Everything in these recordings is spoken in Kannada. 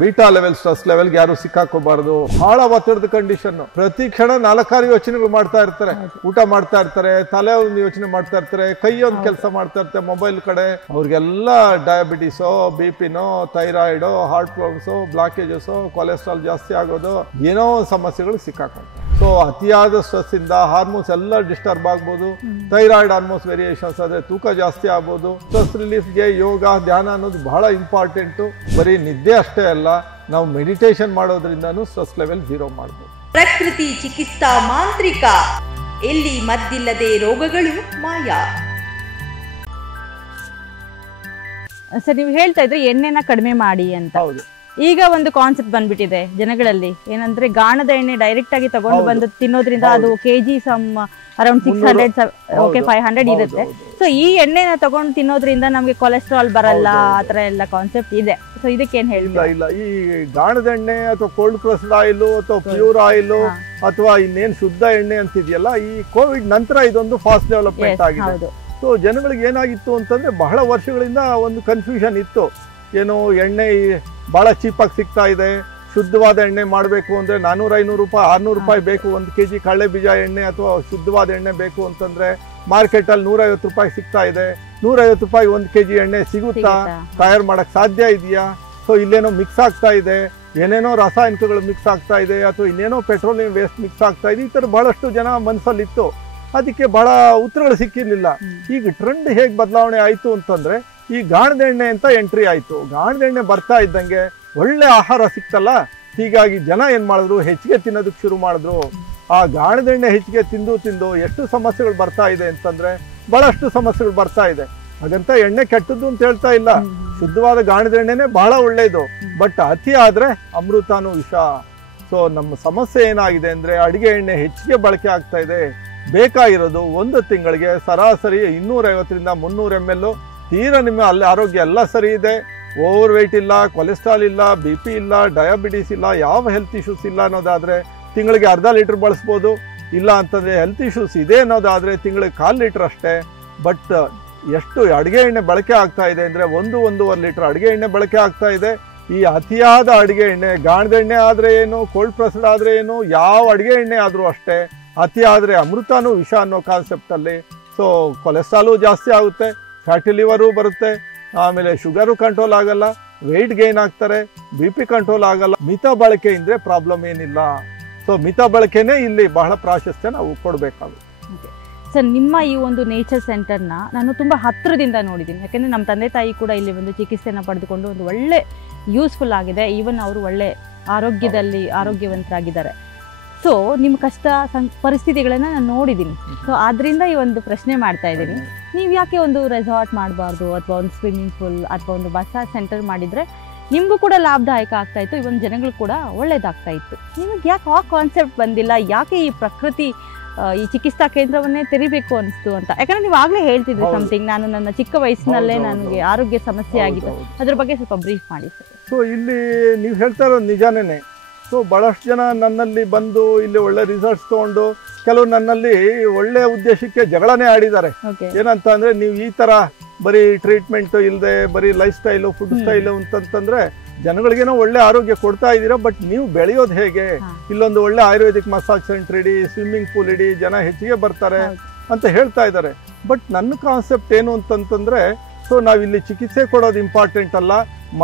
ಬೀಟಾ ಲೆವೆಲ್ ಸ್ಟ್ರೆಸ್ ಲೆವೆಲ್ಗೆ ಯಾರು ಸಿಕ್ಕಾಕೋಬಾರದು. ಬಹಳ ಒತ್ತಡದ ಕಂಡೀಷನ್. ಪ್ರತಿ ಕ್ಷಣ 4-6 ಯೋಚನೆಗಳು ಮಾಡ್ತಾ ಇರ್ತಾರೆ. ಊಟ ಮಾಡ್ತಾ ಇರ್ತಾರೆ, ತಲೆ ಒಂದು ಯೋಚನೆ ಮಾಡ್ತಾ ಇರ್ತಾರೆ, ಕೈ ಒಂದು ಕೆಲಸ ಮಾಡ್ತಾ ಇರ್ತಾರೆ ಮೊಬೈಲ್ ಕಡೆ. ಅವ್ರಿಗೆಲ್ಲ ಡಯಾಬಿಟಿಸೋ, ಬಿಪಿನೋ, ಥೈರಾಯ್ಡೋ, ಹಾರ್ಟ್ ಪ್ರಾಬ್ಲಮ್ಸೋ, ಬ್ಲಾಕೇಜಸ್ಸೋ, ಕೊಲೆಸ್ಟ್ರಾಲ್ ಜಾಸ್ತಿ ಆಗೋದು, ಏನೋ ಸಮಸ್ಯೆಗಳು ಸಿಕ್ಕಾಕೊಂತಾರೆ. ಸೊ ಅತಿಯಾದ ಸ್ಟ್ರೆಸ್ ಇಂದ ಹಾರ್ಮೋನ್ಸ್ ಎಲ್ಲ ಡಿಸ್ಟರ್ಬ್ ಆಗ್ಬೋದು. ಥೈರಾಯ್ಡ್ ಹಾರ್ಮೋನ್ಸ್ ವೇರಿಯೇಷನ್ಸ್ ಆದ್ರೆ ತೂಕ ಜಾಸ್ತಿ ಆಗ್ಬೋದು. ಸ್ಟ್ರೆಸ್ ರಿಲೀಫ್ಗೆ ಯೋಗ, ಧ್ಯಾನ ಅನ್ನೋದು ಬಹಳ ಇಂಪಾರ್ಟೆಂಟು. ಬರೀ ನಿದ್ದೆ ಅಷ್ಟೇ ಅಲ್ಲ, ನಾವು ಮೆಡಿಟೇಷನ್ ಮಾಡೋದ್ರಿಂದನೂ ಸ್ಟ್ರೆಸ್ ಲೆವೆಲ್ 0 ಮಾಡ್ಬೋದು. ಪ್ರಕೃತಿ ಚಿಕಿತ್ಸಾ ಮಾಂತ್ರಿಕ, ಎಲ್ಲಿ ಮದ್ದಿಲ್ಲದೆ ರೋಗಗಳು ಮಾಯ. ಸರ್, ನೀವು ಹೇಳ್ತಾ ಇದ್ರೆ ಎಣ್ಣೆನ ಕಡಿಮೆ ಮಾಡಿ ಅಂತ. ಹೌದು. ಈಗ ಒಂದು ಕಾನ್ಸೆಪ್ಟ್ ಬಂದ್ಬಿಟ್ಟಿದೆ ಜನಗಳಲ್ಲಿ, ಏನಂದ್ರೆ ಗಾಣದ ಎಣ್ಣೆ ಡೈರೆಕ್ಟ್ ಆಗಿ ತಗೊಂಡು ಬಂದು ತಿನ್ನೋದ್ರಿಂದ ಅದು ಕೆಜಿ ಸಮ್ ಅರೌಂಡ್ 600 ಓಕೆ 500 ಇರುತ್ತೆ. ಸೊ ಈ ಎಣ್ಣೆನ ತಗೊಂಡು ತಿನ್ನೋದ್ರಿಂದ ನಮ್ಗೆ ಕೊಲೆಸ್ಟ್ರಾಲ್ ಬರಲ್ಲ, ಆತರ ಎಲ್ಲ ಕಾನ್ಸೆಪ್ಟ್ ಇದೆ. ಸೊ ಇದಕ್ಕೇನ್ ಹೇಳ್ತೀರಾ? ಇಲ್ಲ, ಈ ಗಾಣದ ಎಣ್ಣೆ ಅಥವಾ ಕೋಲ್ಡ್ ಪ್ರೆಸ್ಡ್ ಆಯಿಲ್ ಅಥವಾ ಪ್ಯೂರ್ ಆಯಿಲ್ ಅಥವಾ ಇನ್ನೇನು ಶುದ್ಧ ಎಣ್ಣೆ ಅಂತಿದೆಯಲ್ಲ, ಈ ಕೋವಿಡ್ ನಂತರ ಇದೊಂದು ಫಾಸ್ಟ್ ಡೆವಲಪ್ಮೆಂಟ್ ಆಗಿದೆ. ಸೊ ಜನಗಳಿಗೆ ಏನಾಗಿತ್ತು ಅಂತಂದ್ರೆ ಬಹಳ ವರ್ಷಗಳಿಂದ ಒಂದು ಕನ್ಫ್ಯೂಷನ್ ಇತ್ತು. ಏನು ಎಣ್ಣೆ ಬಹಳ ಚೀಪಾಗಿ ಸಿಗ್ತಾ ಇದೆ, ಶುದ್ಧವಾದ ಎಣ್ಣೆ ಮಾಡಬೇಕು ಅಂದ್ರೆ 400-500 ರೂಪಾಯಿ 600 ರೂಪಾಯಿ ಬೇಕು. 1 kg ಕಡಲೆ ಬೀಜ ಎಣ್ಣೆ ಅಥವಾ ಶುದ್ಧವಾದ ಎಣ್ಣೆ ಬೇಕು ಅಂತಂದ್ರೆ ಮಾರ್ಕೆಟಲ್ಲಿ 150 ರೂಪಾಯಿ ಸಿಗ್ತಾ ಇದೆ. 150 ರೂಪಾಯಿ 1 kg ಎಣ್ಣೆ ಸಿಗುತ್ತಾ? ತಯಾರು ಮಾಡಕ್ ಸಾಧ್ಯ ಇದೆಯಾ? ಸೊ ಇಲ್ಲೇನೋ ಮಿಕ್ಸ್ ಆಗ್ತಾ ಇದೆ, ಏನೇನೋ ರಾಸಾಯನಿಕಗಳು ಮಿಕ್ಸ್ ಆಗ್ತಾ ಇದೆ, ಅಥವಾ ಇನ್ನೇನೋ ಪೆಟ್ರೋಲಿಯಂ ವೇಸ್ಟ್ ಮಿಕ್ಸ್ ಆಗ್ತಾ ಇದೆ. ಈ ತರ ಬಹಳಷ್ಟು ಜನ ಮನಸ್ಸಲ್ಲಿತ್ತು. ಅದಕ್ಕೆ ಬಹಳ ಉತ್ತರಗಳು ಸಿಕ್ಕಿರ್ಲಿಲ್ಲ. ಈಗ ಟ್ರೆಂಡ್ ಹೇಗೆ ಬದಲಾವಣೆ ಆಯ್ತು ಅಂತಂದ್ರೆ, ಈ ಗಾಣದ ಎಣ್ಣೆ ಅಂತ ಎಂಟ್ರಿ ಆಯ್ತು. ಗಾಣದ ಎಣ್ಣೆ ಬರ್ತಾ ಇದ್ದಂಗೆ ಒಳ್ಳೆ ಆಹಾರ ಸಿಕ್ತಲ್ಲ, ಹೀಗಾಗಿ ಜನ ಏನ್ ಮಾಡಿದ್ರು, ಹೆಚ್ಚಿಗೆ ತಿನ್ನೋದಕ್ಕೆ ಶುರು ಮಾಡಿದ್ರು. ಆ ಗಾಣದ ಎಣ್ಣೆ ಹೆಚ್ಚಿಗೆ ತಿಂದು ಎಷ್ಟು ಸಮಸ್ಯೆಗಳು ಬರ್ತಾ ಇದೆ ಅಂತಂದ್ರೆ ಬಹಳಷ್ಟು ಸಮಸ್ಯೆಗಳು ಬರ್ತಾ ಇದೆ. ಹಾಗಂತ ಎಣ್ಣೆ ಕೆಟ್ಟದ್ದು ಅಂತ ಹೇಳ್ತಾ ಇಲ್ಲ, ಶುದ್ಧವಾದ ಗಾಣದ ಎಣ್ಣೆನೆ ಬಹಳ ಒಳ್ಳೇದು. ಬಟ್ ಅತಿ ಆದ್ರೆ ಅಮೃತನೂ ವಿಷ. ಸೊ ನಮ್ಮ ಸಮಸ್ಯೆ ಏನಾಗಿದೆ ಅಂದ್ರೆ, ಅಡಿಗೆ ಎಣ್ಣೆ ಹೆಚ್ಚಿಗೆ ಬಳಕೆ ಆಗ್ತಾ ಇದೆ. ಬೇಕಾಗಿರೋದು 1 ತಿಂಗಳಿಗೆ ಸರಾಸರಿ 250-300 ml. ತೀರಾ ನಿಮ್ಮ ಅಲ್ಲಿ ಆರೋಗ್ಯ ಎಲ್ಲ ಸರಿ ಇದೆ, ಓವರ್ ವೆಯ್ಟ್ ಇಲ್ಲ, ಕೊಲೆಸ್ಟ್ರಾಲ್ ಇಲ್ಲ, BP ಇಲ್ಲ, ಡಯಾಬಿಟಿಸ್ ಇಲ್ಲ, ಯಾವ ಹೆಲ್ತ್ ಇಶ್ಯೂಸ್ ಇಲ್ಲ ಅನ್ನೋದಾದ್ರೆ ತಿಂಗಳಿಗೆ ಅರ್ಧ ಲೀಟರ್ ಬಳಸ್ಬೋದು. ಇಲ್ಲ ಅಂತಂದ್ರೆ ಹೆಲ್ತ್ ಇಶ್ಯೂಸ್ ಇದೆ ಅನ್ನೋದಾದ್ರೆ ತಿಂಗಳಿಗೆ 1/4 ಲೀಟರ್ ಅಷ್ಟೇ. ಬಟ್ ಎಷ್ಟು ಅಡಿಗೆ ಎಣ್ಣೆ ಬಳಕೆ ಆಗ್ತಾ ಇದೆ ಅಂದ್ರೆ 1-1.5 ಲೀಟರ್ ಅಡಿಗೆ ಎಣ್ಣೆ ಬಳಕೆ ಆಗ್ತಾ ಇದೆ. ಈ ಅತಿಯಾದ ಅಡಿಗೆ ಎಣ್ಣೆ, ಗಾಣದ ಎಣ್ಣೆ ಆದ್ರೆ ಏನು, ಕೋಲ್ಡ್ ಪ್ರೆಸ್ಡ್ ಆದ್ರೆ ಏನು, ಯಾವ ಅಡಿಗೆ ಎಣ್ಣೆ ಆದ್ರೂ ಅಷ್ಟೇ, ಅತಿ ಆದ್ರೆ ಅಮೃತನೂ ವಿಷ ಅನ್ನೋ ಕಾನ್ಸೆಪ್ಟ್ ಅಲ್ಲಿ. ಸೊ ಕೊಲೆಸ್ಟ್ರಾಲು ಜಾಸ್ತಿ ಆಗುತ್ತೆ, ಫ್ಯಾಟಿ ಲಿವರು ಬರುತ್ತೆ, ಆಮೇಲೆ ಶುಗರು ಕಂಟ್ರೋಲ್ ಆಗಲ್ಲ, ವೆಯ್ಟ್ ಗೇನ್ ಆಗ್ತಾರೆ, BP ಕಂಟ್ರೋಲ್ ಆಗಲ್ಲ. ಮಿತ ಬಳಕೆಯಿಂದ ಪ್ರಾಬ್ಲಮ್ ಏನಿಲ್ಲ. ಸೊ ಮಿತ ಬಳಕೆನೇ ಇಲ್ಲಿ ಬಹಳ ಪ್ರಾಶಸ್ತ್ಯ ನಾವು ಕೊಡಬೇಕಾಗುತ್ತೆ. ಸರ್, ನಿಮ್ಮ ಈ ಒಂದು ನೇಚರ್ ಸೆಂಟರ್ನ ನಾನು ತುಂಬ ಹತ್ತಿರದಿಂದ ನೋಡಿದ್ದೀನಿ. ಯಾಕೆಂದರೆ ನಮ್ಮ ತಂದೆ ತಾಯಿ ಕೂಡ ಇಲ್ಲಿ ಒಂದು ಚಿಕಿತ್ಸೆಯನ್ನು ಪಡೆದುಕೊಂಡು ಒಂದು ಒಳ್ಳೆ ಯೂಸ್ಫುಲ್ ಆಗಿದೆ. ಈವನ್ ಅವರು ಒಳ್ಳೆ ಆರೋಗ್ಯವಂತರಾಗಿದ್ದಾರೆ. ಸೊ ನಿಮ್ಮ ಕಷ್ಟ ಪರಿಸ್ಥಿತಿಗಳನ್ನು ನಾನು ನೋಡಿದ್ದೀನಿ. ಸೊ ಆದ್ದರಿಂದ ಈ ಒಂದು ಪ್ರಶ್ನೆ ಮಾಡ್ತಾ ಇದ್ದೀನಿ, ನೀವು ಯಾಕೆ ಒಂದು ರೆಸಾರ್ಟ್ ಮಾಡಬಾರ್ದು, ಅಥವಾ ಒಂದು ಸ್ವಿಮ್ಮಿಂಗ್ ಪೂಲ್ ಅಥವಾ ಒಂದು ಮಸಾಜ್ ಸೆಂಟರ್ ಮಾಡಿದರೆ ನಿಮಗೂ ಕೂಡ ಲಾಭದಾಯಕ ಆಗ್ತಾ ಇತ್ತು, ಇವನ್ ಜನಗಳು ಕೂಡ ಒಳ್ಳೇದಾಗ್ತಾ ಇತ್ತು. ನಿಮಗೆ ಯಾಕೆ ಆ ಕಾನ್ಸೆಪ್ಟ್ ಬಂದಿಲ್ಲ? ಯಾಕೆ ಈ ಪ್ರಕೃತಿ ಈ ಚಿಕಿತ್ಸಾ ಕೇಂದ್ರವನ್ನೇ ತೆರಿಬೇಕು ಅನಿಸ್ತು ಅಂತ? ಯಾಕಂದ್ರೆ ನೀವು ಆಗ್ಲೇ ಹೇಳ್ತಿದ್ರಿ ಸಮಥಿಂಗ್, ನಾನು ನನ್ನ ಚಿಕ್ಕ ವಯಸ್ಸಿನಲ್ಲೇ ನನಗೆ ಆರೋಗ್ಯ ಸಮಸ್ಯೆ ಆಗಿತ್ತು, ಅದ್ರ ಬಗ್ಗೆ ಸ್ವಲ್ಪ ಬ್ರೀಫ್ ಮಾಡಿ ಸರ್. ಸೊ ಇಲ್ಲಿ ನೀವು ಹೇಳ್ತಾ ಇರೋದು ನಿಜಾನೇನೆ. ಸೊ ಬಹಳಷ್ಟು ಜನ ನನ್ನಲ್ಲಿ ಬಂದು ಇಲ್ಲಿ ಒಳ್ಳೆ ರಿಸಲ್ಟ್ಸ್ ತಗೊಂಡು, ಕೆಲವರು ನನ್ನಲ್ಲಿ ಒಳ್ಳೆ ಉದ್ದೇಶಕ್ಕೆ ಜಗಳನೇ ಆಡಿದ್ದಾರೆ. ಏನಂತ ಅಂದ್ರೆ, ನೀವು ಈ ತರ ಬರೀ ಟ್ರೀಟ್ಮೆಂಟ್ ಇಲ್ಲದೆ ಬರೀ ಲೈಫ್ ಸ್ಟೈಲು, ಫುಡ್ ಸ್ಟೈಲು ಅಂತಂತಂದ್ರೆ ಜನಗಳಿಗೇನೋ ಒಳ್ಳೆ ಆರೋಗ್ಯ ಕೊಡ್ತಾ ಇದ್ದೀರಾ, ಬಟ್ ನೀವು ಬೆಳೆಯೋದು ಹೇಗೆ? ಇಲ್ಲೊಂದು ಒಳ್ಳೆ ಆಯುರ್ವೇದಿಕ್ ಮಸಾಜ್ ಸೆಂಟರ್ ಇಡಿ, ಸ್ವಿಮ್ಮಿಂಗ್ ಪೂಲ್ ಇಡಿ, ಜನ ಹೆಚ್ಚಿಗೆ ಬರ್ತಾರೆ ಅಂತ ಹೇಳ್ತಾ ಇದ್ದಾರೆ. ಬಟ್ ನನ್ನ ಕಾನ್ಸೆಪ್ಟ್ ಏನು ಅಂತಂತಂದ್ರೆ, ಸೊ ನಾವಿಲ್ಲಿ ಚಿಕಿತ್ಸೆ ಕೊಡೋದು ಇಂಪಾರ್ಟೆಂಟ್ ಅಲ್ಲ,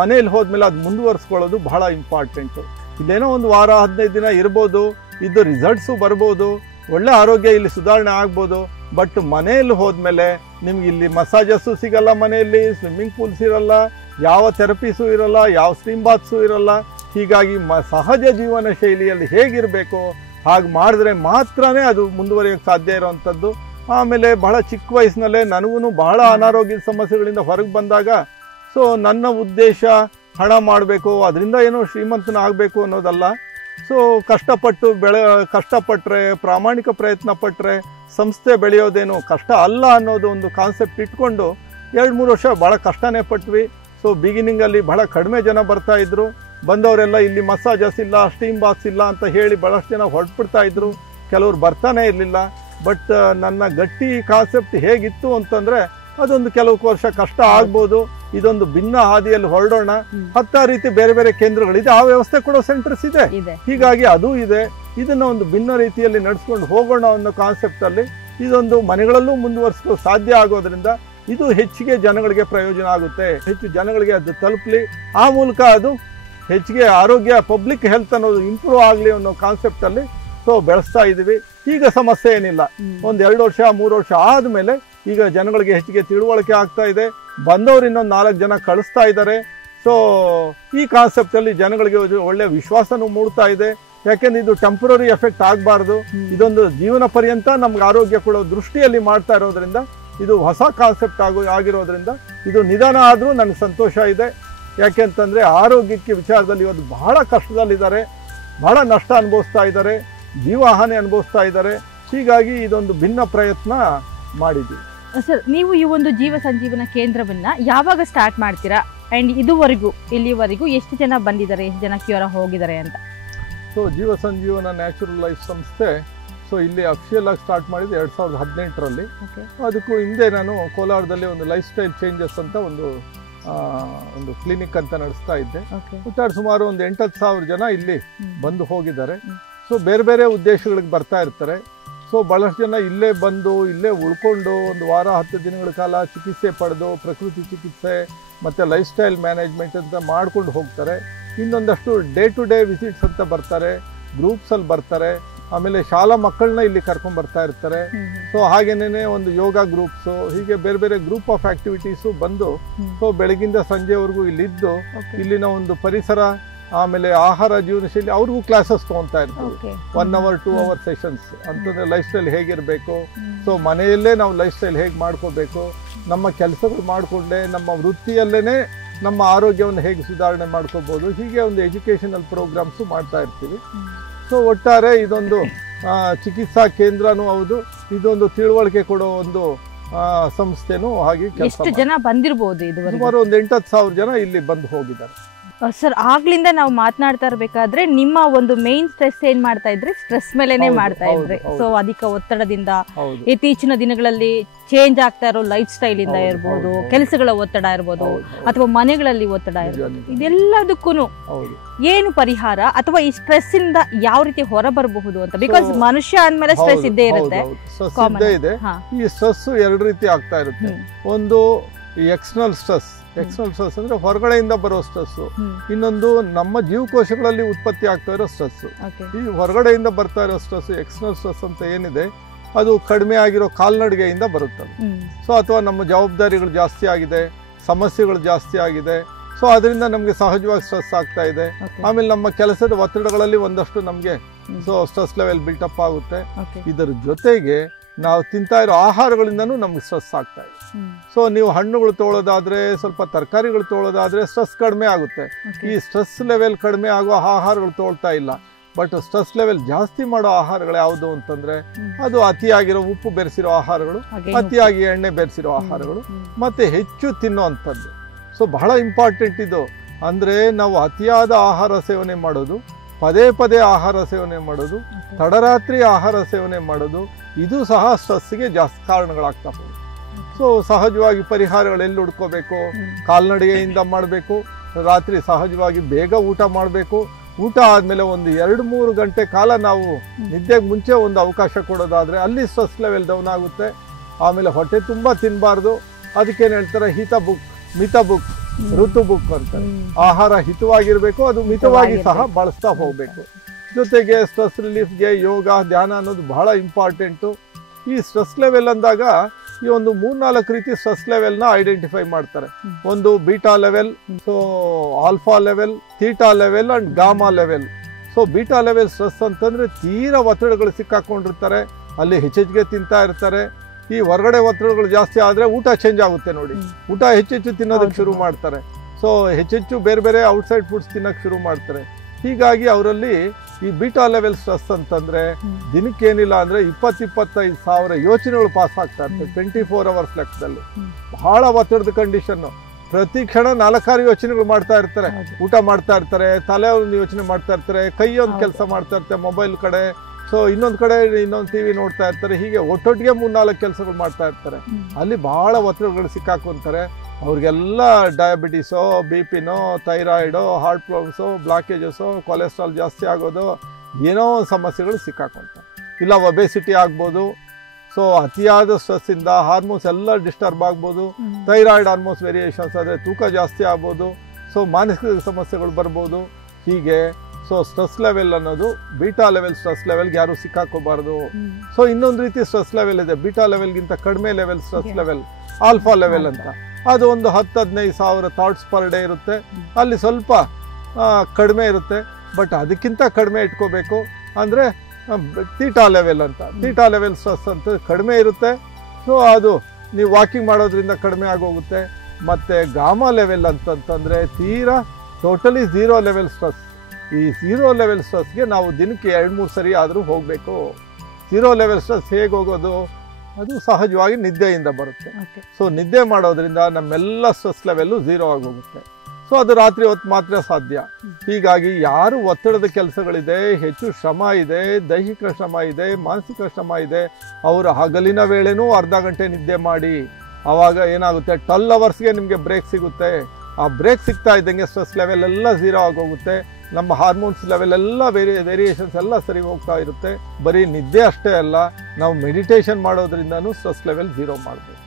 ಮನೇಲಿ ಹೋದ್ಮೇಲೆ ಅದು ಮುಂದುವರ್ಸ್ಕೊಳ್ಳೋದು ಬಹಳ ಇಂಪಾರ್ಟೆಂಟು. ಇಲ್ಲೇನೋ ಒಂದು ವಾರ 15 ದಿನ ಇರ್ಬೋದು, ಇದು ರಿಸಲ್ಟ್ಸು ಬರ್ಬೋದು, ಒಳ್ಳೆ ಆರೋಗ್ಯ ಇಲ್ಲಿ ಸುಧಾರಣೆ ಆಗ್ಬೋದು. ಬಟ್ ಮನೆಯಲ್ಲಿ ಹೋದ್ಮೇಲೆ ನಿಮ್ಗೆ ಇಲ್ಲಿ ಮಸಾಜಸ್ಸು ಸಿಗಲ್ಲ, ಮನೆಯಲ್ಲಿ ಸ್ವಿಮ್ಮಿಂಗ್ ಪೂಲ್ಸ್ ಇರಲ್ಲ, ಯಾವ ಥೆರಪೀಸು ಇರಲ್ಲ, ಯಾವ ಸ್ಟೀಮ್ ಬಾತ್ಸು ಇರಲ್ಲ. ಹೀಗಾಗಿ ಸಹಜ ಜೀವನ ಶೈಲಿಯಲ್ಲಿ ಹೇಗಿರಬೇಕು ಹಾಗೆ ಮಾಡಿದ್ರೆ ಮಾತ್ರನೇ ಅದು ಮುಂದುವರಿಯೋಕ್ಕೆ ಸಾಧ್ಯ ಇರೋವಂಥದ್ದು. ಆಮೇಲೆ ಬಹಳ ಚಿಕ್ಕ ವಯಸ್ಸಿನಲ್ಲೇ ನನಗೂ ಬಹಳ ಅನಾರೋಗ್ಯದ ಸಮಸ್ಯೆಗಳಿಂದ ಹೊರಗೆ ಬಂದಾಗ, ಸೊ ನನ್ನ ಉದ್ದೇಶ ಹಣ ಮಾಡಬೇಕು, ಅದರಿಂದ ಏನೋ ಶ್ರೀಮಂತನ ಆಗಬೇಕು ಅನ್ನೋದಲ್ಲ. ಸೊ ಕಷ್ಟಪಟ್ಟರೆ, ಪ್ರಾಮಾಣಿಕ ಪ್ರಯತ್ನ ಪಟ್ಟರೆ ಸಂಸ್ಥೆ ಬೆಳೆಯೋದೇನು ಕಷ್ಟ ಅಲ್ಲ ಅನ್ನೋದು ಒಂದು ಕಾನ್ಸೆಪ್ಟ್ ಇಟ್ಕೊಂಡು 2-3 ವರ್ಷ ಭಾಳ ಕಷ್ಟನೇ ಪಟ್ವಿ. ಸೊ ಬಿಗಿನಿಂಗಲ್ಲಿ ಬಹಳ ಕಡಿಮೆ ಜನ ಬರ್ತಾ ಇದ್ರು. ಬಂದವರೆಲ್ಲ ಇಲ್ಲಿ ಮಸಾಜಸ್ ಇಲ್ಲ, ಸ್ಟೀಮ್ ಬಾಕ್ಸ್ ಇಲ್ಲ ಅಂತ ಹೇಳಿ ಬಹಳಷ್ಟು ಜನ ಹೊರಟ್ಬಿಡ್ತಾ ಇದ್ರು, ಕೆಲವ್ರು ಬರ್ತಾನೆ ಇರಲಿಲ್ಲ. ಬಟ್ ನನ್ನ ಗಟ್ಟಿ ಕಾನ್ಸೆಪ್ಟ್ ಹೇಗಿತ್ತು ಅಂತಂದರೆ, ಅದೊಂದು ಕೆಲವು ವರ್ಷ ಕಷ್ಟ ಆಗ್ಬೋದು, ಇದೊಂದು ಭಿನ್ನ ಹಾದಿಯಲ್ಲಿ ಹೊರಡೋಣ. 10 ರೀತಿ ಬೇರೆ ಬೇರೆ ಕೇಂದ್ರಗಳಿದೆ, ಆ ವ್ಯವಸ್ಥೆ ಕೊಡೋ ಸೆಂಟರ್ಸ್ ಇದೆ. ಹೀಗಾಗಿ ಅದು ಇದೆ. ಇದನ್ನ ಒಂದು ಭಿನ್ನ ರೀತಿಯಲ್ಲಿ ನಡೆಸ್ಕೊಂಡು ಹೋಗೋಣ ಅನ್ನೋ ಕಾನ್ಸೆಪ್ಟ್ ಅಲ್ಲಿ ಇದೊಂದು ಮನೆಗಳಲ್ಲೂ ಮುಂದುವರಿಸಲು ಸಾಧ್ಯ ಆಗೋದ್ರಿಂದ ಇದು ಹೆಚ್ಚಿಗೆ ಜನಗಳಿಗೆ ಪ್ರಯೋಜನ ಆಗುತ್ತೆ. ಹೆಚ್ಚು ಜನಗಳಿಗೆ ಅದು ತಲುಪಲಿ, ಆ ಮೂಲಕ ಅದು ಹೆಚ್ಚಿಗೆ ಆರೋಗ್ಯ, ಪಬ್ಲಿಕ್ ಹೆಲ್ತ್ ಅನ್ನೋದು ಇಂಪ್ರೂವ್ ಆಗಲಿ ಅನ್ನೋ ಕಾನ್ಸೆಪ್ಟ್ ಅಲ್ಲಿ ಸೊ ಬೆಳೆಸ್ತಾ ಇದೀವಿ. ಈಗ ಸಮಸ್ಯೆ ಏನಿಲ್ಲ. 1-2 ವರ್ಷ 3 ವರ್ಷ ಆದ್ಮೇಲೆ ಈಗ ಜನಗಳಿಗೆ ಹೆಚ್ಚಿಗೆ ತಿಳುವಳಿಕೆ ಆಗ್ತಾ ಇದೆ. ಬಂದವರು ಇನ್ನೊಂದು 4 ಜನ ಕಳಿಸ್ತಾ ಇದ್ದಾರೆ. ಸೊ ಈ ಕಾನ್ಸೆಪ್ಟ್ ಅಲ್ಲಿ ಜನಗಳಿಗೆ ಒಳ್ಳೆ ವಿಶ್ವಾಸನೂ ಮೂಡ್ತಾ ಇದೆ. ಯಾಕೆಂದ್ರೆ ಇದು ಟೆಂಪರರಿ ಎಫೆಕ್ಟ್ ಆಗಬಾರ್ದು, ಇದೊಂದು ಜೀವನ ಪರ್ಯಂತ ನಮ್ಗೆ ಆರೋಗ್ಯ ಕೊಡೋ ದೃಷ್ಟಿಯಲ್ಲಿ ಮಾಡ್ತಾ ಇರೋದ್ರಿಂದ ಇದು ಹೊಸ ಕಾನ್ಸೆಪ್ಟ್ ಆಗಿರೋದ್ರಿಂದ ಇದು ನಿಧಾನ ಆದ್ರೂ ನನಗೆ ಸಂತೋಷ ಇದೆ. ಯಾಕೆಂತಂದ್ರೆ ಆರೋಗ್ಯಕ್ಕೆ ವಿಚಾರದಲ್ಲಿ ಇವತ್ತು ಬಹಳ ಕಷ್ಟದಲ್ಲಿದ್ದಾರೆ, ಬಹಳ ನಷ್ಟ ಅನುಭವಿಸ್ತಾ ಇದ್ದಾರೆ, ಜೀವಹಾನಿ ಅನುಭವಿಸ್ತಾ ಇದ್ದಾರೆ. ಹೀಗಾಗಿ ಇದೊಂದು ಭಿನ್ನ ಪ್ರಯತ್ನ ಮಾಡಿದ್ವಿ. ಸರ್, ನೀವು ಈ ಒಂದು ಜೀವ ಸಂಜೀವನ ಕೇಂದ್ರವನ್ನ ಯಾವಾಗ ಸ್ಟಾರ್ಟ್ ಮಾಡ್ತೀರಾ? ಅಂಡ್ ಇಲ್ಲಿವರೆಗೂ ಎಷ್ಟು ಜನ ಬಂದಿದ್ದಾರೆ, ಎಷ್ಟು ಜನ ಕ್ಯೂರ್ ಹೋಗಿದ್ದಾರೆ ಅಂತ? ಸೊ ಜೀವ ಸಂಜೀವನ ನ್ಯಾಚುರಲ್ ಲೈಫ್ ಸಂಸ್ಥೆ ಸೊ ಇಲ್ಲಿ ಅಫಿಷಿಯಲ್ ಆಗಿ ಸ್ಟಾರ್ಟ್ ಮಾಡಿದ್ದು 2018ರಲ್ಲಿ. ಅದಕ್ಕೂ ಹಿಂದೆ ನಾನು ಕೋಲಾರದಲ್ಲಿ ಒಂದು ಲೈಫ್ ಸ್ಟೈಲ್ ಚೇಂಜಸ್ ಅಂತ ಒಂದು ಕ್ಲಿನಿಕ್ ಅಂತ ನಡೆಸ್ತಾ ಇದ್ದೆ. ಒಟ್ಟಾರೆ ಸುಮಾರು ಒಂದು 8-10 ಸಾವಿರ ಜನ ಇಲ್ಲಿ ಬಂದು ಹೋಗಿದ್ದಾರೆ. ಸೊ ಬೇರೆ ಬೇರೆ ಉದ್ದೇಶಗಳಿಗೆ ಬರ್ತಾ ಇರ್ತಾರೆ. ಸೊ ಬಹಳಷ್ಟು ಜನ ಇಲ್ಲೇ ಬಂದು ಇಲ್ಲೇ ಉಳ್ಕೊಂಡು 1 ವಾರ 10 ದಿನಗಳ ಕಾಲ ಚಿಕಿತ್ಸೆ ಪಡೆದು ಪ್ರಕೃತಿ ಚಿಕಿತ್ಸೆ ಮತ್ತು ಲೈಫ್ ಸ್ಟೈಲ್ ಮ್ಯಾನೇಜ್ಮೆಂಟ್ ಅಂತ ಮಾಡ್ಕೊಂಡು ಹೋಗ್ತಾರೆ. ಇನ್ನೊಂದಷ್ಟು ಡೇ ಟು ಡೇ ವಿಸಿಟ್ಸ್ ಅಂತ ಬರ್ತಾರೆ, ಗ್ರೂಪ್ಸಲ್ಲಿ ಬರ್ತಾರೆ. ಆಮೇಲೆ ಶಾಲಾ ಮಕ್ಕಳನ್ನ ಇಲ್ಲಿ ಕರ್ಕೊಂಡ್ ಬರ್ತಾ ಇರ್ತಾರೆ. ಸೊ ಹಾಗೇನೆ ಒಂದು ಯೋಗ ಗ್ರೂಪ್ಸು, ಹೀಗೆ ಬೇರೆ ಬೇರೆ ಗ್ರೂಪ್ ಆಫ್ ಆಕ್ಟಿವಿಟೀಸು ಬಂದು ಸೊ ಬೆಳಗಿಂದ ಸಂಜೆವರೆಗೂ ಇಲ್ಲಿದ್ದು ಇಲ್ಲಿನ ಒಂದು ಪರಿಸರ ಆಮೇಲೆ ಆಹಾರ ಜೀವನ ಶೈಲಿ ಅವ್ರಿಗೂ ಕ್ಲಾಸಸ್ ತಗೊಂತಾ ಇರ್ತೀವಿ. 1 hour 2 hour ಸೆಷನ್ಸ್ ಅಂತಂದ್ರೆ ಲೈಫ್ ಸ್ಟೈಲ್ ಹೇಗಿರಬೇಕು, ಸೊ ಮನೆಯಲ್ಲೇ ನಾವು ಲೈಫ್ ಸ್ಟೈಲ್ ಹೇಗೆ ಮಾಡ್ಕೋಬೇಕು, ನಮ್ಮ ಕೆಲಸಗಳು ಮಾಡಿಕೊಂಡೆ ನಮ್ಮ ವೃತ್ತಿಯಲ್ಲೇನೆ ನಮ್ಮ ಆರೋಗ್ಯವನ್ನು ಹೇಗೆ ಸುಧಾರಣೆ ಮಾಡ್ಕೋಬಹುದು, ಹೀಗೆ ಒಂದು ಎಜುಕೇಶನಲ್ ಪ್ರೋಗ್ರಾಮ್ಸು ಮಾಡ್ತಾ ಇರ್ತೀವಿ. ಸೊ ಒಟ್ಟಾರೆ ಇದೊಂದು ಚಿಕಿತ್ಸಾ ಕೇಂದ್ರನೂ ಹೌದು, ಇದೊಂದು ತಿಳುವಳಿಕೆ ಕೊಡೋ ಒಂದು ಸಂಸ್ಥೆನೂ ಹಾಗೆ. ಎಷ್ಟು ಜನ ಬಂದಿರಬಹುದು? ಸುಮಾರು ಒಂದು 8-10 ಸಾವಿರ ಜನ ಇಲ್ಲಿ ಬಂದು ಹೋಗಿದ್ದಾರೆ. ಸರ್, ಆಗ್ಲಿಂದ ನಾವು ಮಾತನಾಡ್ತಾ ಇರ್ಬೇಕಾದ್ರೆ ನಿಮ್ಮ ಒಂದು ಮೇನ್ ಸ್ಟ್ರೆಸ್ ಏನ್ ಮಾಡ್ತಾ ಇದ್ರಿ? ಸ್ಟ್ರೆಸ್ ಮೇಲೆನೆ ಮಾಡ್ತಾ ಇದ್ರಿ. ಸೊ ಅಧಿಕ ಒತ್ತಡದಿಂದ ಇತ್ತೀಚಿನ ದಿನಗಳಲ್ಲಿ ಚೇಂಜ್ ಆಗ್ತಾ ಇರೋ ಲೈಫ್ ಸ್ಟೈಲ್ ಇಂದ ಇರ್ಬೋದು, ಕೆಲಸಗಳ ಒತ್ತಡ ಇರ್ಬೋದು, ಅಥವಾ ಮನೆಗಳಲ್ಲಿ ಒತ್ತಡ ಇರ್ಬೋದು, ಇದೆಲ್ಲದಕ್ಕೂ ಏನು ಪರಿಹಾರ ಅಥವಾ ಈ ಸ್ಟ್ರೆಸ್ ಇಂದ ಯಾವ ರೀತಿ ಹೊರ ಬರಬಹುದು ಅಂತ? ಬಿಕಾಸ್ ಮನುಷ್ಯ ಅಂದ್ಮೇಲೆ ಸ್ಟ್ರೆಸ್ ಇದ್ದೇ ಇರುತ್ತೆ. ಈ ಸ್ಟ್ರೆಸ್ 2 ರೀತಿ ಆಗ್ತಾ ಇರುತ್ತೆ. ಒಂದು ಎಕ್ಸ್ಟರ್ನಲ್ ಸ್ಟ್ರೆಸ್ ಅಂದ್ರೆ ಹೊರಗಡೆಯಿಂದ ಬರೋ ಸ್ಟ್ರೆಸ್. ಇನ್ನೊಂದು ನಮ್ಮ ಜೀವಕೋಶಗಳಲ್ಲಿ ಉತ್ಪತ್ತಿ ಆಗ್ತಾ ಇರೋ ಸ್ಟ್ರೆಸ್. ಈ ಹೊರಗಡೆಯಿಂದ ಬರ್ತಾ ಇರೋ ಸ್ಟ್ರೆಸ್, ಎಕ್ಸ್ಟರ್ನಲ್ ಸ್ಟ್ರೆಸ್ ಅಂತ ಏನಿದೆ, ಅದು ಕಡಿಮೆ ಆಗಿರೋ ಕಾಲ್ನಡಿಗೆಯಿಂದ ಬರುತ್ತದೆ. ಸೊ ಅಥವಾ ನಮ್ಮ ಜವಾಬ್ದಾರಿಗಳು ಜಾಸ್ತಿ ಆಗಿದೆ, ಸಮಸ್ಯೆಗಳು ಜಾಸ್ತಿ ಆಗಿದೆ, ಸೊ ಅದರಿಂದ ನಮ್ಗೆ ಸಹಜವಾಗಿ ಸ್ಟ್ರೆಸ್ ಆಗ್ತಾ ಇದೆ. ಆಮೇಲೆ ನಮ್ಮ ಕೆಲಸದ ಒತ್ತಡಗಳಲ್ಲಿ ಒಂದಷ್ಟು ನಮ್ಗೆ ಸೊ ಸ್ಟ್ರೆಸ್ ಲೆವೆಲ್ ಬಿಲ್ಟಪ್ ಆಗುತ್ತೆ. ಇದರ ಜೊತೆಗೆ ನಾವು ತಿಂತಾ ಇರೋ ಆಹಾರಗಳಿಂದನೂ ನಮ್ಗೆ ಸ್ಟ್ರೆಸ್ ಆಗ್ತಾ ಇದೆ. ಸೊ ನೀವು ಹಣ್ಣುಗಳು ತೊಗೊಳೋದಾದ್ರೆ, ಸ್ವಲ್ಪ ತರಕಾರಿಗಳು ತೊಗೊಳೋದಾದ್ರೆ ಸ್ಟ್ರೆಸ್ ಕಡಿಮೆ ಆಗುತ್ತೆ. ಈ ಸ್ಟ್ರೆಸ್ ಲೆವೆಲ್ ಕಡಿಮೆ ಆಗೋ ಆಹಾರಗಳು ತೊಗೊಳ್ತಾ ಇಲ್ಲ. ಬಟ್ ಸ್ಟ್ರೆಸ್ ಲೆವೆಲ್ ಜಾಸ್ತಿ ಮಾಡೋ ಆಹಾರಗಳು ಯಾವುದು ಅಂತಂದ್ರೆ ಅದು ಅತಿಯಾಗಿರೋ ಉಪ್ಪು ಬೆರೆಸಿರೋ ಆಹಾರಗಳು, ಅತಿಯಾಗಿ ಎಣ್ಣೆ ಬೆರೆಸಿರೋ ಆಹಾರಗಳು, ಮತ್ತೆ ಹೆಚ್ಚು ತಿನ್ನೋ ಅಂಥದ್ದು. ಸೊ ಬಹಳ ಇಂಪಾರ್ಟೆಂಟ್ ಇದು. ಅಂದ್ರೆ ನಾವು ಅತಿಯಾದ ಆಹಾರ ಸೇವನೆ ಮಾಡೋದು, ಪದೇ ಪದೇ ಆಹಾರ ಸೇವನೆ ಮಾಡೋದು, ತಡರಾತ್ರಿ ಆಹಾರ ಸೇವನೆ ಮಾಡೋದು, ಇದು ಸಹ ಸ್ಟ್ರೆಸ್ಗೆ ಜಾಸ್ತಿ ಕಾರಣಗಳಾಗ್ತಾ ಹೋಗುತ್ತೆ. ಸೊ ಸಹಜವಾಗಿ ಪರಿಹಾರಗಳು ಎಲ್ಲಿ ಹುಡ್ಕೋಬೇಕು? ಕಾಲ್ನಡಿಗೆಯಿಂದ ಮಾಡಬೇಕು. ರಾತ್ರಿ ಸಹಜವಾಗಿ ಬೇಗ ಊಟ ಮಾಡಬೇಕು. ಊಟ ಆದ್ಮೇಲೆ ಒಂದು 2-3 ಗಂಟೆ ಕಾಲ ನಾವು ನಿದ್ದೆಗೆ ಮುಂಚೆ ಒಂದು ಅವಕಾಶ ಕೊಡೋದಾದ್ರೆ ಅಲ್ಲಿ ಸ್ಟ್ರೆಸ್ ಲೆವೆಲ್ ಡೌನ್ ಆಗುತ್ತೆ. ಆಮೇಲೆ ಹೊಟ್ಟೆ ತುಂಬಾ ತಿನ್ನಬಾರ್ದು. ಅದಕ್ಕೇನು ಹೇಳ್ತಾರೆ, ಮಿತ ಬುಕ್ ಋತು ಬುಕ್ ಅಂತ. ಆಹಾರ ಹಿತವಾಗಿರ್ಬೇಕು, ಅದು ಮಿತವಾಗಿ ಸಹ ಬಳಸ್ತಾ ಹೋಗ್ಬೇಕು. ಜೊತೆಗೆ ಸ್ಟ್ರೆಸ್ ರಿಲೀಫ್ಗೆ ಯೋಗ, ಧ್ಯಾನ ಅನ್ನೋದು ಬಹಳ ಇಂಪಾರ್ಟೆಂಟು. ಈ ಸ್ಟ್ರೆಸ್ ಲೆವೆಲ್ ಅಂದಾಗ ಈ ಒಂದು 3-4 ರೀತಿ ಸ್ಟ್ರೆಸ್ ಲೆವೆಲ್ನ ಐಡೆಂಟಿಫೈ ಮಾಡ್ತಾರೆ. ಒಂದು beta level, so alpha level, theta level and gamma level. So beta level stress ಅಂತಂದ್ರೆ ತೀರಾ ಒತ್ತಡಗಳು ಸಿಕ್ಕಾಕೊಂಡಿರ್ತಾರೆ, ಅಲ್ಲಿ ಹೆಚ್ಚೆಚ್ಚಿಗೆ ತಿಂತಾ ಇರ್ತಾರೆ. ಈ ಹೊರಗಡೆ ಒತ್ತಡಗಳು ಜಾಸ್ತಿ ಆದ್ರೆ ಊಟ ಚೇಂಜ್ ಆಗುತ್ತೆ ನೋಡಿ. ಊಟ ಹೆಚ್ಚೆಚ್ಚು ತಿನ್ನೋದಕ್ಕೆ ಶುರು ಮಾಡ್ತಾರೆ. ಸೊ ಹೆಚ್ಚೆಚ್ಚು ಬೇರೆ ಬೇರೆ ಔಟ್ಸೈಡ್ ಫುಡ್ಸ್ ತಿನ್ನಕ್ಕೆ ಶುರು ಮಾಡ್ತಾರೆ. ಹೀಗಾಗಿ ಅವರಲ್ಲಿ ಈ ಬೀಟಾ ಲೆವೆಲ್ ಸ್ಟ್ರೆಸ್ ಅಂತಂದ್ರೆ ದಿನಕ್ಕೇನಿಲ್ಲ ಅಂದ್ರೆ 20-25 ಸಾವಿರ ಯೋಚನೆಗಳು ಪಾಸ್ ಆಗ್ತಾ ಇರ್ತವೆ 24 hours ಲೆಕ್ಕದಲ್ಲಿ. ಬಹಳ ಒತ್ತಡದ ಕಂಡೀಷನ್. ಪ್ರತಿ ಕ್ಷಣ 4-6 ಯೋಚನೆಗಳು ಮಾಡ್ತಾ ಇರ್ತಾರೆ. ಊಟ ಮಾಡ್ತಾ ಇರ್ತಾರೆ, ತಲೆ ಒಂದು ಯೋಚನೆ ಮಾಡ್ತಾ ಇರ್ತಾರೆ, ಕೈ ಒಂದು ಕೆಲಸ ಮಾಡ್ತಾ ಇರ್ತಾರೆ ಮೊಬೈಲ್ ಕಡೆ, ಸೊ ಇನ್ನೊಂದು ಕಡೆ ಇನ್ನೊಂದು ಟಿವಿ ನೋಡ್ತಾ ಇರ್ತಾರೆ. ಹೀಗೆ ಒಟ್ಟೊಟ್ಟಿಗೆ 3-4 ಕೆಲಸಗಳು ಮಾಡ್ತಾ ಇರ್ತಾರೆ. ಅಲ್ಲಿ ಬಹಳ ಒತ್ತಡಗಳು ಸಿಕ್ಕಾಕೊಂತಾರೆ. ಅವ್ರಿಗೆಲ್ಲ ಡಯಾಬಿಟಿಸೋ, BP-ನೋ, ಥೈರಾಯ್ಡೋ, ಹಾರ್ಟ್ ಪ್ರಾಬ್ಲಮ್ಸೋ, ಬ್ಲಾಕೇಜಸ್ಸೋ, ಕೊಲೆಸ್ಟ್ರಾಲ್ ಜಾಸ್ತಿ ಆಗೋದು, ಏನೋ ಸಮಸ್ಯೆಗಳು ಸಿಕ್ಕಾಕೊಂತಾರೆ. ಇಲ್ಲ ಒಬೆಸಿಟಿ ಆಗ್ಬೋದು. ಸೊ ಅತಿಯಾದ ಸ್ಟ್ರೆಸ್ಸಿಂದ ಹಾರ್ಮೋನ್ಸ್ ಎಲ್ಲ ಡಿಸ್ಟರ್ಬ್ ಆಗ್ಬೋದು. ಥೈರಾಯ್ಡ್ ಹಾರ್ಮೋನ್ಸ್ ವೇರಿಯೇಷನ್ಸ್ ಆದರೆ ತೂಕ ಜಾಸ್ತಿ ಆಗ್ಬೋದು. ಸೊ ಮಾನಸಿಕ ಸಮಸ್ಯೆಗಳು ಬರ್ಬೋದು. ಹೀಗೆ ಸೊ ಸ್ಟ್ರೆಸ್ ಲೆವೆಲ್ ಅನ್ನೋದು ಬೀಟಾ ಲೆವೆಲ್ ಸ್ಟ್ರೆಸ್ ಲೆವೆಲ್ಗೆ ಯಾರು ಸಿಕ್ಕಾಕೋಬಾರ್ದು. ಸೊ ಇನ್ನೊಂದು ರೀತಿ ಸ್ಟ್ರೆಸ್ ಲೆವೆಲ್ ಇದೆ, ಬೀಟಾ ಲೆವೆಲ್ಗಿಂತ ಕಡಿಮೆ level stress level, alpha level ಅಂತ. ಅದು ಒಂದು 10-15 ಸಾವಿರ ಥಾಟ್ಸ್ ಪರ್ ಡೇ ಇರುತ್ತೆ. ಅಲ್ಲಿ ಸ್ವಲ್ಪ ಕಡಿಮೆ ಇರುತ್ತೆ, ಬಟ್ ಅದಕ್ಕಿಂತ ಕಡಿಮೆ ಇಟ್ಕೋಬೇಕು. ಅಂದರೆ ಥೀಟಾ ಲೆವೆಲ್ ಅಂತ, ಥೀಟಾ ಲೆವೆಲ್ ಸ್ಟ್ರೆಸ್ ಅಂತ ಕಡಿಮೆ ಇರುತ್ತೆ. ಸೊ ಅದು ನೀವು ವಾಕಿಂಗ್ ಮಾಡೋದ್ರಿಂದ ಕಡಿಮೆ ಆಗೋಗುತ್ತೆ. ಮತ್ತು ಗಾಮಾ ಲೆವೆಲ್ ಅಂತಂತಂದರೆ ತೀರಾ ಟೋಟಲಿ ಝೀರೋ ಲೆವೆಲ್ ಸ್ಟ್ರೆಸ್. ಈ ಝೀರೋ ಲೆವೆಲ್ ಸ್ಟ್ರೆಸ್ಗೆ ನಾವು ದಿನಕ್ಕೆ 2-3 ಸರಿ ಆದರೂ ಹೋಗಬೇಕು. ಝೀರೋ ಲೆವೆಲ್ ಸ್ಟ್ರೆಸ್ ಹೇಗೆ ಹೋಗೋದು? ಅದು ಸಹಜವಾಗಿ ನಿದ್ದೆಯಿಂದ ಬರುತ್ತೆ. ಸೊ ನಿದ್ದೆ ಮಾಡೋದ್ರಿಂದ ನಮ್ಮೆಲ್ಲ ಸ್ಟ್ರೆಸ್ ಲೆವೆಲ್ಲು ಝೀರೋ ಆಗೋಗುತ್ತೆ. ಸೊ ಅದು ರಾತ್ರಿ ಹೊತ್ತು ಮಾತ್ರ ಸಾಧ್ಯ. ಹೀಗಾಗಿ ಯಾರು ಒತ್ತಡದ ಕೆಲಸಗಳಿದೆ, ಹೆಚ್ಚು ಶ್ರಮ ಇದೆ, ದೈಹಿಕ ಶ್ರಮ ಇದೆ, ಮಾನಸಿಕ ಶ್ರಮ ಇದೆ, ಅವರು ಹಗಲಿನ ವೇಳೆನೂ ಅರ್ಧ ಗಂಟೆ ನಿದ್ದೆ ಮಾಡಿ. ಆವಾಗ ಏನಾಗುತ್ತೆ, 12 ಅವರ್ಸ್ಗೆ ನಿಮಗೆ ಬ್ರೇಕ್ ಸಿಗುತ್ತೆ. ಆ ಬ್ರೇಕ್ ಸಿಗ್ತಾ ಇದ್ದಂಗೆ ಸ್ಟ್ರೆಸ್ ಲೆವೆಲ್ ಎಲ್ಲ ಝೀರೋ ಆಗೋಗುತ್ತೆ. ನಮ್ಮ ಹಾರ್ಮೋನ್ಸ್ ಲೆವೆಲ್ ಎಲ್ಲ ವೇರಿಯೇಷನ್ಸ್ ಎಲ್ಲ ಸರಿ ಹೋಗ್ತಾ ಇರುತ್ತೆ. ಬರೀ ನಿದ್ದೆ ಅಷ್ಟೇ ಅಲ್ಲ, ನಾವು ಮೆಡಿಟೇಷನ್ ಮಾಡೋದ್ರಿಂದನೂ ಸ್ಟ್ರೆಸ್ ಲೆವೆಲ್ ಝೀರೋ ಮಾಡ್ಬೋದು.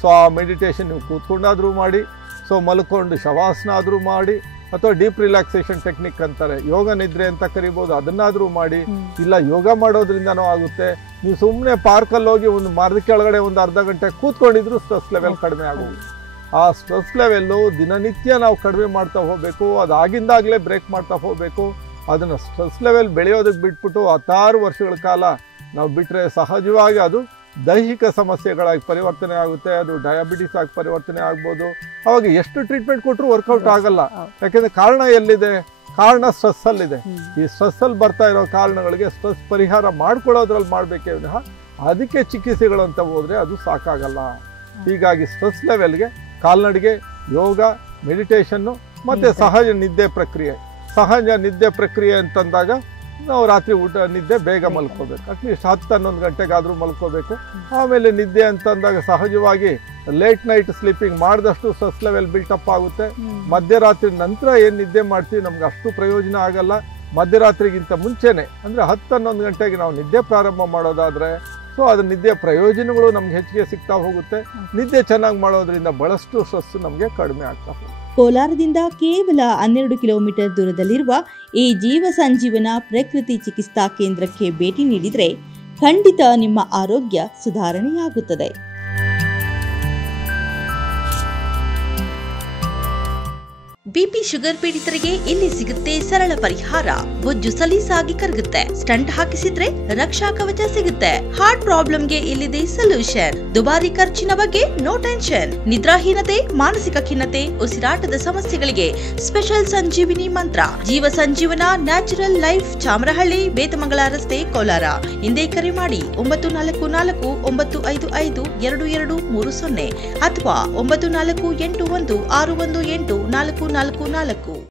ಸೊ ಆ ಮೆಡಿಟೇಷನ್ ನೀವು ಕೂತ್ಕೊಂಡಾದರೂ ಮಾಡಿ, ಸೊ ಮಲ್ಕೊಂಡು ಶವಾಸನ ಆದರೂ ಮಾಡಿ, ಅಥವಾ ಡೀಪ್ ರಿಲ್ಯಾಕ್ಸೇಷನ್ ಟೆಕ್ನಿಕ್ ಅಂತಾರೆ, ಯೋಗ ನಿದ್ರೆ ಅಂತ ಕರಿಬೋದು, ಅದನ್ನಾದರೂ ಮಾಡಿ. ಇಲ್ಲ ಯೋಗ ಮಾಡೋದ್ರಿಂದನೂ ಆಗುತ್ತೆ. ನೀವು ಸುಮ್ಮನೆ ಪಾರ್ಕಲ್ಲಿ ಹೋಗಿ ಒಂದು ಮರದ ಕೆಳಗಡೆ ಒಂದು ಅರ್ಧ ಗಂಟೆ ಕೂತ್ಕೊಂಡಿದ್ರು ಸ್ಟ್ರೆಸ್ ಲೆವೆಲ್ ಕಡಿಮೆ ಆಗೋದು. ಆ ಸ್ಟ್ರೆಸ್ ಲೆವೆಲ್ಲು ದಿನನಿತ್ಯ ನಾವು ಕಡಿಮೆ ಮಾಡ್ತಾ ಹೋಗಬೇಕು. ಅದಾಗಿಂದಾಗಲೇ ಬ್ರೇಕ್ ಮಾಡ್ತಾ ಹೋಗಬೇಕು. ಅದನ್ನು ಸ್ಟ್ರೆಸ್ ಲೆವೆಲ್ ಬೆಳೆಯೋದಕ್ಕೆ ಬಿಟ್ಬಿಟ್ಟು 16 ವರ್ಷಗಳ ಕಾಲ ನಾವು ಬಿಟ್ಟರೆ ಸಹಜವಾಗಿ ಅದು ದೈಹಿಕ ಸಮಸ್ಯೆಗಳಾಗಿ ಪರಿವರ್ತನೆ ಆಗುತ್ತೆ. ಅದು ಡಯಾಬಿಟಿಸ್ ಆಗಿ ಪರಿವರ್ತನೆ ಆಗ್ಬೋದು. ಅವಾಗ ಎಷ್ಟು ಟ್ರೀಟ್ಮೆಂಟ್ ಕೊಟ್ಟರು ವರ್ಕೌಟ್ ಆಗಲ್ಲ. ಯಾಕೆಂದರೆ ಕಾರಣ ಎಲ್ಲಿದೆ? ಕಾರಣ ಸ್ಟ್ರೆಸ್ಸಲ್ಲಿದೆ. ಈ ಸ್ಟ್ರೆಸ್ಸಲ್ಲಿ ಬರ್ತಾ ಇರೋ ಕಾರಣಗಳಿಗೆ ಸ್ಟ್ರೆಸ್ ಪರಿಹಾರ ಮಾಡ್ಕೊಳ್ಳೋದ್ರಲ್ಲಿ ಮಾಡಬೇಕೇ ವಿನಃ ಅದಕ್ಕೆ ಚಿಕಿತ್ಸೆಗಳು ಅಂತ ಹೋದರೆ ಅದು ಸಾಕಾಗಲ್ಲ. ಹೀಗಾಗಿ ಸ್ಟ್ರೆಸ್ ಲೆವೆಲ್ಗೆ ಕಾಲ್ನಡಿಗೆ, ಯೋಗ, ಮೆಡಿಟೇಷನ್ನು ಮತ್ತು ಸಹಜ ನಿದ್ದೆ ಪ್ರಕ್ರಿಯೆ. ಸಹಜ ನಿದ್ದೆ ಪ್ರಕ್ರಿಯೆ ಅಂತಂದಾಗ ನಾವು ರಾತ್ರಿ ನಿದ್ದೆ ಬೇಗ ಮಲ್ಕೋಬೇಕು. ಅಟ್ಲೀಸ್ಟ್ 10-11 ಗಂಟೆಗಾದರೂ ಮಲ್ಕೋಬೇಕು. ಆಮೇಲೆ ನಿದ್ದೆ ಅಂತಂದಾಗ ಸಹಜವಾಗಿ ಲೇಟ್ ನೈಟ್ ಸ್ಲೀಪಿಂಗ್ ಮಾಡಿದಷ್ಟು ಸ್ಟ್ರೆಸ್ ಲೆವೆಲ್ ಬಿಲ್ಟಪ್ ಆಗುತ್ತೆ. ಮಧ್ಯರಾತ್ರಿ ನಂತರ ಏನು ನಿದ್ದೆ ಮಾಡ್ತೀವಿ ನಮ್ಗೆ ಅಷ್ಟು ಪ್ರಯೋಜನ ಆಗಲ್ಲ. ಮಧ್ಯರಾತ್ರಿಗಿಂತ ಮುಂಚೆನೆ ಅಂದರೆ 10-11 ಗಂಟೆಗೆ ನಾವು ನಿದ್ದೆ ಪ್ರಾರಂಭ ಮಾಡೋದಾದರೆ ಸೊ ಅದು ನಿದ್ದೆಯ ಪ್ರಯೋಜನಗಳು ನಮ್ಗೆ ಹೆಚ್ಚಿಗೆ ಸಿಗ್ತಾ ಹೋಗುತ್ತೆ. ನಿದ್ದೆ ಚೆನ್ನಾಗಿ ಮಾಡೋದ್ರಿಂದ ಬಹಳಷ್ಟು ಸ್ಟ್ರೆಸ್ ನಮಗೆ ಕಡಿಮೆ ಆಗ್ತಾ ಹೋಗುತ್ತೆ. ಕೋಲಾರದಿಂದ ಕೇವಲ 12 ಕಿಲೋಮೀಟರ್ ದೂರದಲ್ಲಿರುವ ಈ ಜೀವ ಸಂಜೀವನ ಪ್ರಕೃತಿ ಚಿಕಿತ್ಸಾ ಕೇಂದ್ರಕ್ಕೆ ಭೇಟಿ ನೀಡಿದರೆ ಖಂಡಿತ ನಿಮ್ಮ ಆರೋಗ್ಯ ಸುಧಾರಣೆಯಾಗುತ್ತದೆ. ಬಿಪಿ ಶುಗರ್ ಪೀಡಿತರಿಗೆ ಇಲ್ಲಿ ಸಿಗುತ್ತೆ ಸರಳ ಪರಿಹಾರ. ಬೊಜ್ಜು ಸಲೀಸಾಗಿ ಕರಗುತ್ತೆ. ಸ್ಟಂಟ್ ಹಾಕಿಸಿದ್ರೆ ರಕ್ಷಾ ಕವಚ ಸಿಗುತ್ತೆ. ಹಾರ್ಟ್ ಪ್ರಾಬ್ಲಮ್ಗೆ ಇಲ್ಲಿದೆ ಸೊಲ್ಯೂಷನ್. ದುಬಾರಿ ಖರ್ಚಿನ ಬಗ್ಗೆ ನೋ ಟೆನ್ಷನ್. ನಿದ್ರಾಹೀನತೆ, ಮಾನಸಿಕ ಖಿನ್ನತೆ, ಉಸಿರಾಟದ ಸಮಸ್ಯೆಗಳಿಗೆ ಸ್ಪೆಷಲ್ ಸಂಜೀವಿನಿ ಮಂತ್ರ. ಜೀವ ಸಂಜೀವನ ನ್ಯಾಚುರಲ್ ಲೈಫ್, ಚಾಮರಹಳ್ಳಿ, ಬೇತಮಂಗಲ ರಸ್ತೆ, ಕೋಲಾರ. ಹಿಂದೆ ಕರೆ ಮಾಡಿ 9444-955-2230 ಅಥವಾ 9481-618-4444.